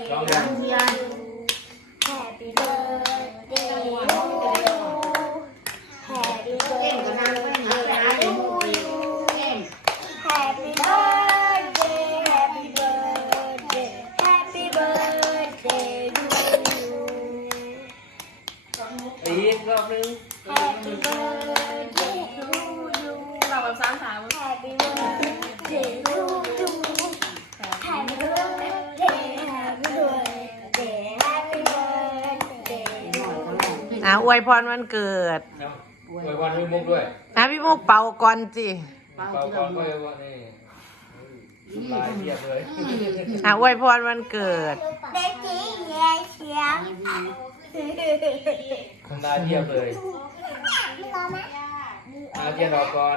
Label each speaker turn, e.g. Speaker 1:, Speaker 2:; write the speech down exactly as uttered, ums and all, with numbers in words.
Speaker 1: ลองยัง
Speaker 2: Happy birthday to you Happy birthday to you Happy birthday Happy birthday Happy birthday to you
Speaker 1: อีกรอบนึง
Speaker 2: Happy birthday to you
Speaker 3: เราแบบสามสาม
Speaker 2: Happy birthday to you Happy birthday Happy birthday Happy birthday
Speaker 4: อ่ะอวยพรวันเกิด
Speaker 1: อวยพรให้มุกด้วย
Speaker 4: นะพี่มุกเป่าก่อนสิ
Speaker 1: เป่าก่อนก็อวยพรนี่สุดลายเทียบเลย
Speaker 4: อ่ะอวยพรวันเกิด
Speaker 2: ได้จริงแย่เชียง
Speaker 1: ทำลายเทียบเลย
Speaker 2: ไม่ร้อนนะ
Speaker 1: อาเทียบรอก่อน